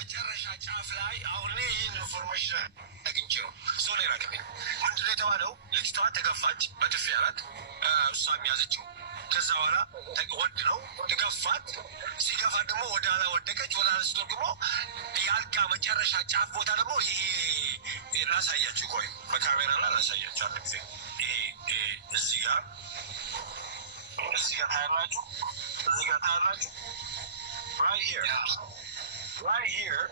መጨረሻ ጫፍ ላይ አሁን ይህን ኢንፎርሜሽን አግኝቼ ነው ሰው ላይ ራቀብኝ። ምንድን ነው የተባለው? ልጅቷ ተገፋች በጥፊ አላት። እሷ የሚያዘችው ከዛ በኋላ ወድ ነው ተገፋት። ሲገፋት ደግሞ ወደ ኋላ ወደቀች። ወደ ኋላ ስትወድቅ የአልጋ መጨረሻ ጫፍ ቦታ ደግሞ ይሄ ላሳያችሁ፣ ቆይ በካሜራ ላይ ላሳያችሁ። አንድ ጊዜ እዚህ ጋር ታያላችሁ፣ እዚህ ጋር ታያላችሁ። right here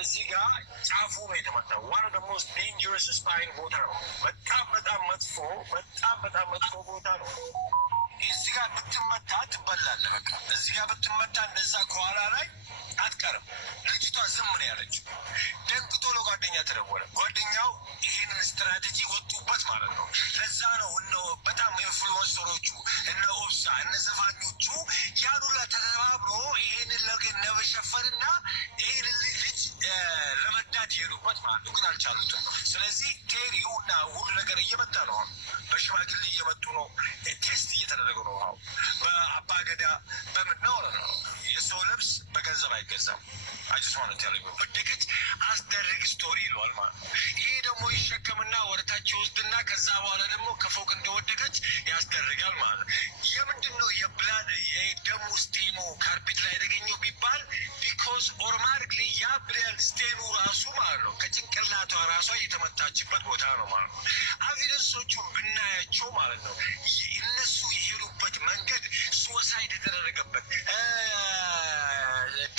እዚህ ጋር ጫፉ ነው የተመታው። one of the most dangerous spine ቦታ ነው። በጣም መጥፎ ቦታ ነው። እዚህ ጋር ብትመታ ትበላለህ። በቃ እዚህ ጋር ብትመታ እንደዛ ከኋላ ላይ አትቀርም። ልጅቷ ዝም ነው ያለችው። ደንግጦ ለጓደኛ ተደወለ። ጓደኛው ይሄንን ስትራቴጂ ወጡበት ማለት ነው። ለዛ ነው በጣም ኢንፍሉዌንሰሮቹ እነ ኦብሳ እነ ዘፋኞቹ ያኑላ ተተባብሮ ይሄንን ነገር ለመሸፈንና ይሄንን ልጅ ለመዳት የሄዱበት ማለት ነው። ግን አልቻሉትም። ስለዚህ ቴሪው እና ሁሉ ነገር እየመጣ ነው። በሽማግሌ እየመጡ ነው። ቴስት እየተደረገ ነው። በአባገዳ በምናው ነው። የሰው ልብስ በገንዘብ አይገዛም። አጅስ ማለት ያለ ወደቀች አስደረግ ስቶሪ ይለዋል ማለት ነው። ይሄ ደግሞ ይሸከምና ወደታች ይወስድና ከዛ በኋላ ደግሞ ከፎቅ እንደወደቀች ያስደርጋል ማለት ነው። የምንድን ነው የብላድ የደሙ ስቴኑ ካርፒት ላይ የተገኘው ቢባል ቢኮዝ ኦቶማቲክሊ ያ ብላድ ስቴኑ ራሱ ማለት ነው ከጭንቅላቷ ራሷ የተመታችበት ቦታ ነው ማለት ነው። ኤቪደንሶቹን ብናያቸው ማለት ነው እነሱ የሄዱበት መንገድ ሱሳይድ የተደረገበት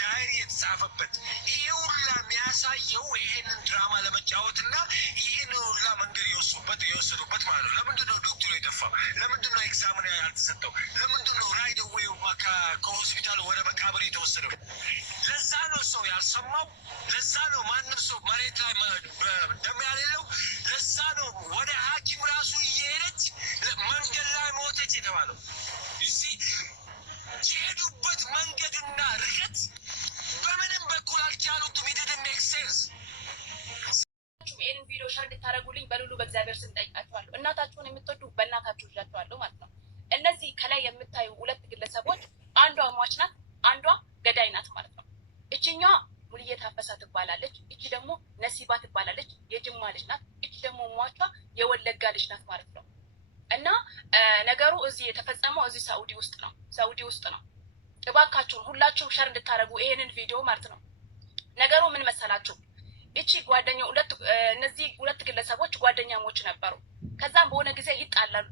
ዳይሪ የተጻፈበት ይሄ ሁላ የሚያሳየው ይሄንን ድራማ ለመጫወትና ይሄን ሁላ መንገድ የወሰዱበት ማለት ነው። ለምንድን ነው ዶክተሩ የጠፋው? ለምንድን ነው ኤግዛምን ያልተሰጠው? ለምንድን ነው ራይድ ዌይ ከሆስፒታል ወደ መቃብር የተወሰደው? ለዛ ነው ሰው ያልሰማው። ለዛ ነው ማንም ሰው መሬት ላይ ደም ያሌለው። ለዛ ነው ወደ ሐኪም ራሱ እየሄደች መንገድ ላይ ሞተች የተባለው። እዚህ የሄዱበት መንገድና ርቀት በምንም በኩል አልቻሉትም። ኢት ሜክ ሴንስ። ይህንን ቪዲዮ ሸር እንድታደርጉልኝ በሉሉ በእግዚአብሔር ስም ጠይቃችኋለሁ። እናታችሁን የምትወዱ በእናታችሁ እላችኋለሁ ማለት ነው። እነዚህ ከላይ የምታዩ ሁለት ግለሰቦች አንዷ ሟች ናት፣ አንዷ ገዳይ ናት ማለት ነው። እችኛዋ ሙልዬ ታፈሳ ትባላለች። እቺ ደግሞ ነሲባ ትባላለች። የጅማ ልጅ ናት። እቺ ደግሞ ሟቿ የወለጋ ልጅ ናት ማለት ነው። እና ነገሩ እዚህ የተፈጸመው እዚህ ሳኡዲ ውስጥ ነው። እባካችሁን ሁላችሁም ሸር እንድታደርጉ ይሄንን ቪዲዮ ማለት ነው። ነገሩ ምን መሰላችሁ? እቺ እነዚህ ሁለት ግለሰቦች ጓደኛሞች ነበሩ። ከዛም በሆነ ጊዜ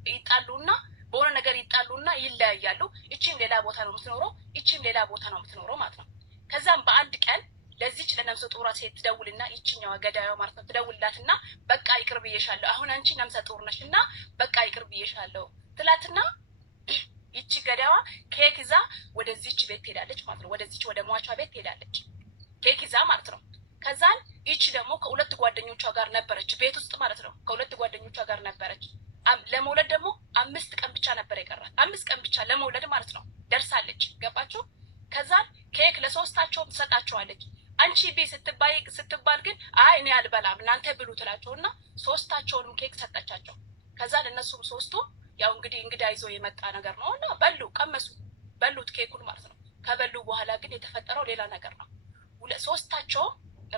ይጣሉና በሆነ ነገር ይጣሉና ይለያያሉ። እቺም ሌላ ቦታ ነው የምትኖረው፣ እቺም ሌላ ቦታ ነው የምትኖረው ማለት ነው። ከዛም በአንድ ቀን ለዚች ለነፍሰ ጡሯ ሴት ትደውልና ይችኛዋ ገዳዩ ማለት ነው ትደውልላትና በቃ ይቅር ብዬሻለሁ፣ አሁን አንቺ ነፍሰ ጡር ነሽ እና በቃ ይቅር ብዬሻለሁ ትላትና ይቺ ገዳዋ ኬክ ይዛ ወደዚች ቤት ትሄዳለች ማለት ነው። ወደዚች ወደ ሟቿ ቤት ትሄዳለች ኬክ ይዛ ማለት ነው። ከዛን ይቺ ደግሞ ከሁለት ጓደኞቿ ጋር ነበረች ቤት ውስጥ ማለት ነው። ከሁለት ጓደኞቿ ጋር ነበረች። ለመውለድ ደግሞ 5 ቀን ብቻ ነበር የቀራት። 5 ቀን ብቻ ለመውለድ ማለት ነው ደርሳለች። ገባችሁ? ከዛን ኬክ ለሶስታቸውም ትሰጣቸዋለች። አንቺ ቢ ስትባል ግን አይ እኔ አልበላም እናንተ ብሉ ትላቸውና ሶስታቸውንም ኬክ ሰጠቻቸው። ከዛን እነሱም ሶስቱ ያው እንግዲህ እንግዳ ይዞ የመጣ ነገር ነው እና በሉት ኬኩን ማለት ነው። ከበሉ በኋላ ግን የተፈጠረው ሌላ ነገር ነው። ሶስታቸው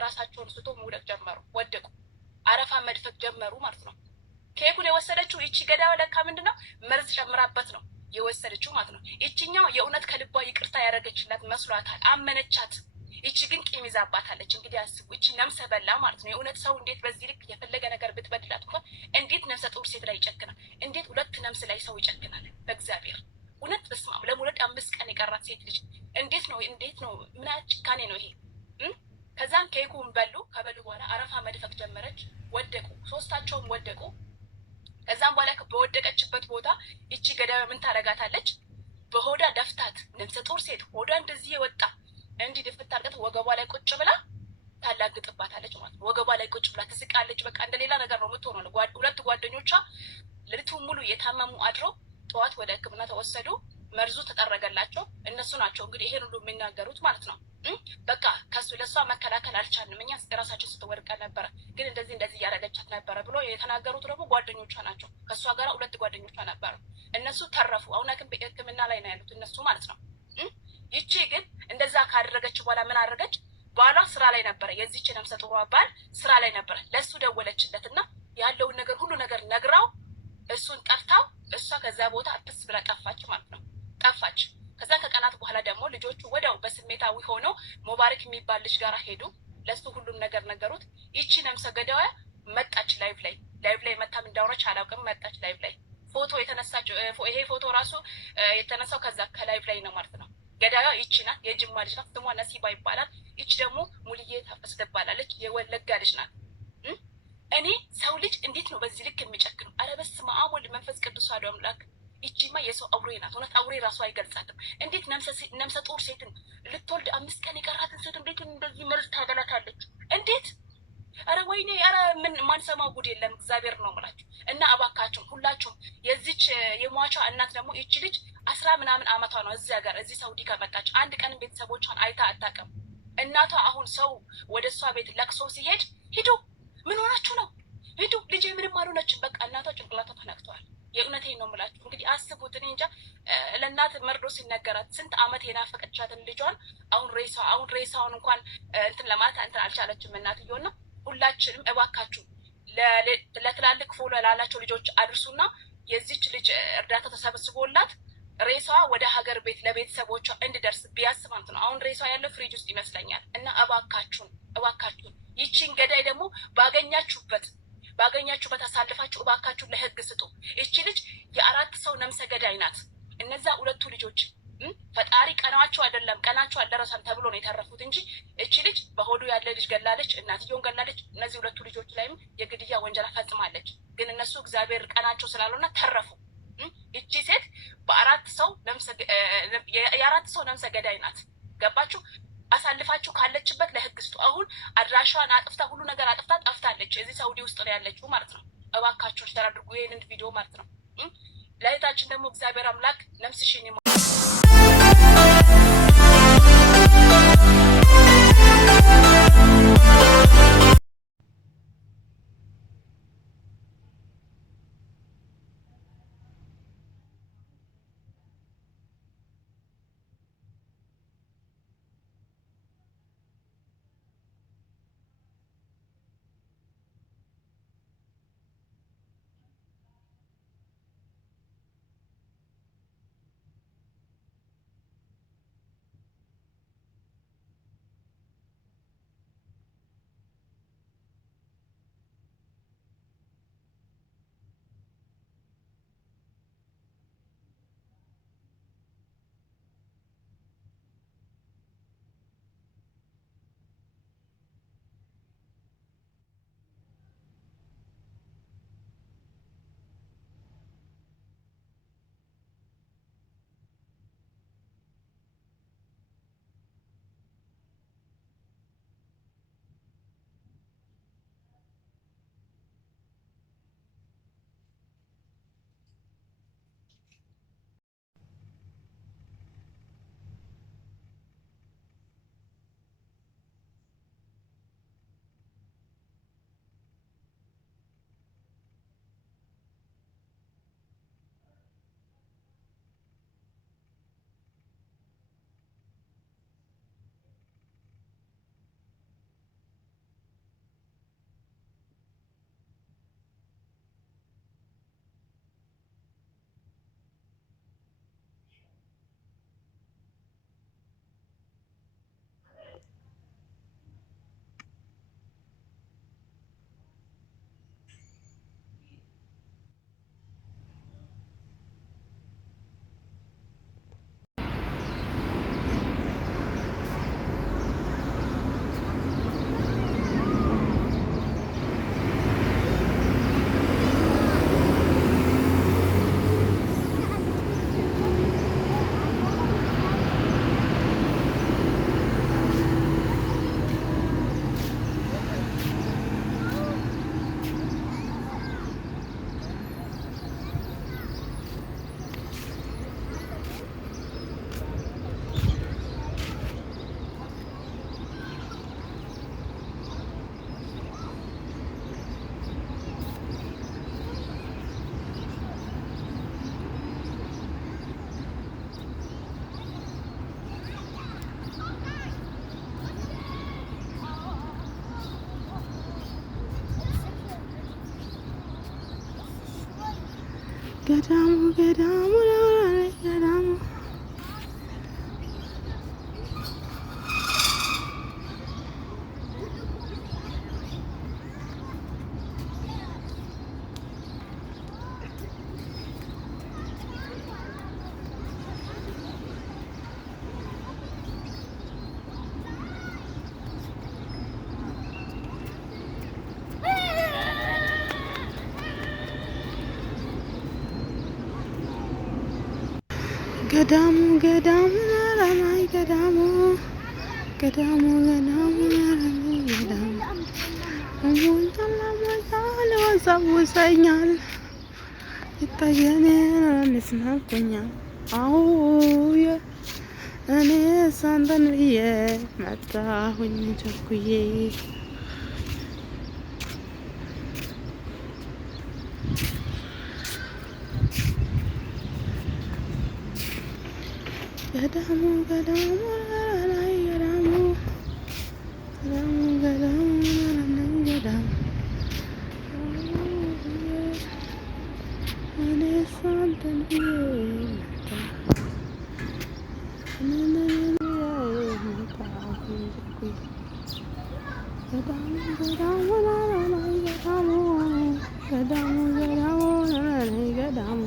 ራሳቸውን ስቶ መውደቅ ጀመሩ፣ ወደቁ፣ አረፋ መድፈቅ ጀመሩ ማለት ነው። ኬኩን የወሰደችው ይቺ ገዳዋ ለካ ምንድነው መርዝ ጨምራበት ነው የወሰደችው ማለት ነው። ይቺኛው የእውነት ከልቧ ይቅርታ ያደረገችላት መስሏታል፣ አመነቻት። ይቺ ግን ቂም ይዛባታለች። እንግዲህ አስቡ፣ ይቺ ነፍሰ በላ ማለት ነው። የእውነት ሰው እንዴት በዚህ ልክ የፈለገ ነገር ብትበድላት እንኳን እንዴት ነፍሰ ጡር ሴት ላይ ይጨክናል? እንዴት ሁለት ነፍስ ላይ ሰው ይጨክናል? በእግዚአብሔር እውነት በስመ አብ። ለመውለድ 5 ቀን የቀራት ሴት ልጅ እንዴት ነው ምን አይነት ጭካኔ ነው ይሄ? ከዛን ኬኩን በሉ። ከበሉ በኋላ አረፋ መድፈቅ ጀመረች፣ ወደቁ፣ ሶስታቸውም ወደቁ። ከዛም በኋላ በወደቀችበት ቦታ ይቺ ገዳዩ ምን ታረጋታለች? በሆዳ ደፍታት፣ ነፍሰ ጡር ሴት ሆዳ እንደዚህ የወጣ እንዲህ ድፍት አድርገት ወገቧ ላይ ቁጭ ብላ ታላግጥባታለች ማለት ነው። ወገቧ ላይ ቁጭ ብላ ትስቃለች። በቃ እንደሌላ ነገር ነው የምትሆነው። ሁለት ጓደኞቿ ሌሊቱን ሙሉ የታመሙ አድረው ጠዋት ወደ ሕክምና ተወሰዱ። መርዙ ተጠረገላቸው። እነሱ ናቸው እንግዲህ ይሄን ሁሉ የሚናገሩት ማለት ነው። በቃ ለእሷ መከላከል አልቻልንም እኛ ራሳቸው ስትወድቀ ነበረ፣ ግን እንደዚህ እያደረገቻት ነበረ ብሎ የተናገሩት ደግሞ ጓደኞቿ ናቸው። ከእሷ ጋር 2 ጓደኞቿ ነበረ። እነሱ ተረፉ። አሁን ሕክምና ላይ ነው ያሉት እነሱ ማለት ነው። ይቺ ግን እንደዛ ካደረገች በኋላ ምን አደረገች? ባሏ ስራ ላይ ነበረ። የዚች ነፍሰ ጡሯ ባል ስራ ላይ ነበረ። ለእሱ ደወለችለት እና ያለውን ነገር ሁሉ ነገር ነግራው እሱን ጠርታው እሷ ከዛ ቦታ አትስ ብላ ጠፋች ማለት ነው። ጠፋች። ከዛ ከቀናት በኋላ ደግሞ ልጆቹ ወዲያው በስሜታዊ ሆነው ሙባረክ የሚባል ልጅ ጋር ሄዱ። ለሱ ሁሉም ነገር ነገሩት። ይቺ ነፍሰ ገዳዋ መጣች። ላይቭ ላይ መታም እንዳወራች አላውቅም። መጣች ላይቭ ላይ ፎቶ የተነሳችው። ይሄ ፎቶ ራሱ የተነሳው ከዛ ከላይቭ ላይ ነው ማለት ነው። ገዳዋ ይቺ ናት። የጅማ ልጅ ናት። ስሟ ነሲባ ይባላል። ይቺ ደግሞ ሙልዬ ታፈስ ትባላለች። የወለጋ ልጅ ናት። እኔ ሰው ልጅ እንዴት ነው በዚህ ልክ የሚጨክነው? ኧረ በስመ አብ ወልድ መንፈስ ቅዱስ አሐዱ አምላክ። ይቺማ የሰው አውሬ ናት። እውነት አውሬ ራሱ አይገልጻትም። እንዴት ነፍሰ ጡር ሴትን ልትወልድ 5 ቀን የቀራትን ሴት እንዴት እንደዚህ መርዝ ታገላታለች? እንዴት? ኧረ ወይኔ! ኧረ ምን ማንሰማው ጉድ የለም። እግዚአብሔር ነው የምላችሁ። እና እባካችሁም ሁላችሁም የዚች የሟቿ እናት ደግሞ ይቺ ልጅ 10 ምናምን አመቷ ነው እዚህ ሀገር እዚህ ሳውዲ ከመጣች አንድ ቀን ቤተሰቦቿን አይታ አታውቅም። እናቷ አሁን ሰው ወደ እሷ ቤት ለቅሶ ሲሄድ ሂዱ፣ ምን ሆናችሁ ነው? ሂዱ፣ ልጄ ምንም አልሆነችም። በቃ እናቷ ጭንቅላቷ ተነክተዋል። የእውነቴን ነው የምላችሁ። እንግዲህ አስቡት። እኔ እንጃ ለእናት መርዶ ሲነገራት ስንት አመት የናፈቀቻትን ልጇን አሁን ሬሳውን እንኳን እንትን ለማለት እንትን አልቻለችም እናትየውና ሁላችንም እባካችሁ ለትላልቅ ፎሎ ላላቸው ልጆች አድርሱና የዚች ልጅ እርዳታ ተሰብስቦላት ሬሳዋ ወደ ሀገር ቤት ለቤተሰቦቿ እንድደርስ ቢያስ ማለት ነው። አሁን ሬሳዋ ያለው ፍሪጅ ውስጥ ይመስለኛል። እና እባካችሁን ይቺን ገዳይ ደግሞ ባገኛችሁበት አሳልፋችሁ እባካችሁ ለህግ ስጡ። ይቺ ልጅ የ4 ሰው ነፍሰ ገዳይ ናት። እነዛ 2 ልጆች ፈጣሪ ቀናቸው አልደረሰም ተብሎ ነው የተረፉት እንጂ እቺ ልጅ በሆዱ ያለ ልጅ ገላለች፣ እናትየውን ገላለች። እነዚህ 2 ልጆች ላይም የግድያ ወንጀል ፈጽማለች። ግን እነሱ እግዚአብሔር ቀናቸው ስላልሆነ ተረፉ። እቺ ሴት የ4 ሰው ነፍሰ ገዳይ ናት። ገባችሁ? አሳልፋችሁ ካለችበት ለህግ ስጡ። አሁን አድራሻዋን አጥፍታ ሁሉ ነገር አጥፍታ ጠፍታለች። እዚህ ሳውዲ ውስጥ ነው ያለችው ማለት ነው። እባካችሁ ሸር አድርጉ ይሄንን ቪዲዮ ማለት ነው። ለእህታችን ደግሞ እግዚአብሔር አምላክ ነፍስሽን ገዳሙ ገዳሙ ገዳሙ ገዳሙ ገዳሙ ናራማይ ገዳሙ ገዳሙ ገዳሙ ናራማይ ገዳሙ ሞልቷል ወዛውዘኛል ይታየኛል ልስናቆኛል አዎ እኔ ሳንተን ብዬ መጣሁኝ ቸኩዬ ገዳሙ ገዳሙ ላይ ገዳሙ ገዳሙ ገዳሙ ላይ ገዳሙ እኔ ሳንተን ብዬ ገዳሙ ገዳሙ ላይ ገዳሙ ገዳሙ ገዳሙ ላይ ገዳሙ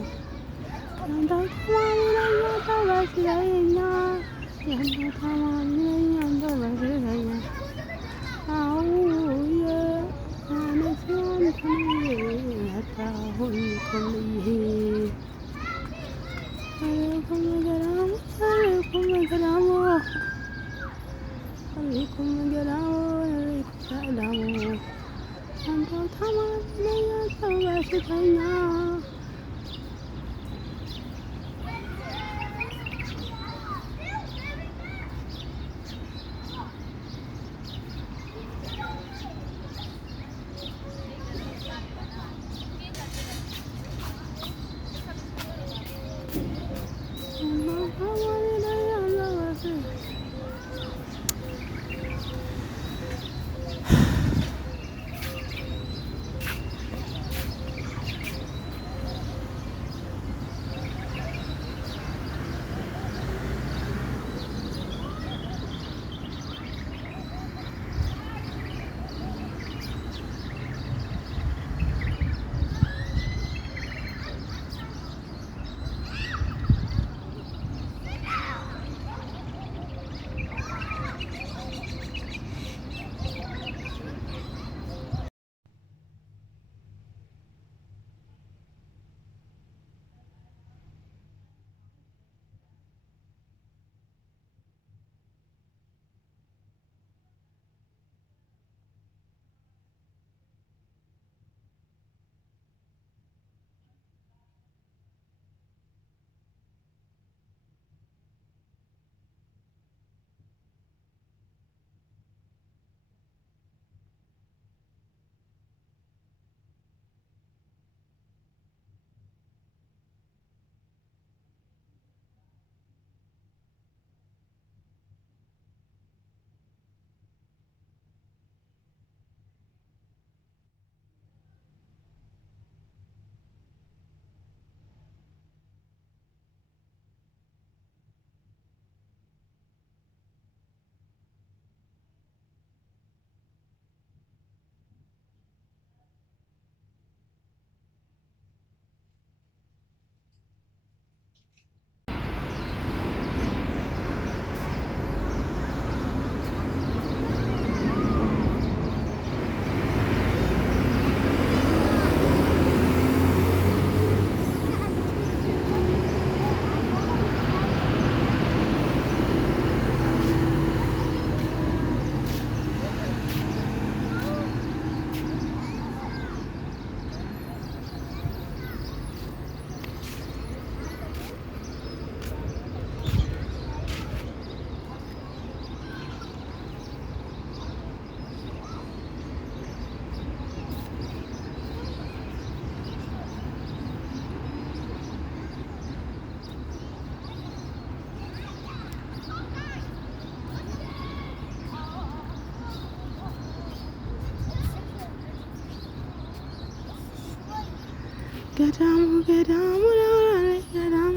ገዳሙ ገዳሙ ገዳሙ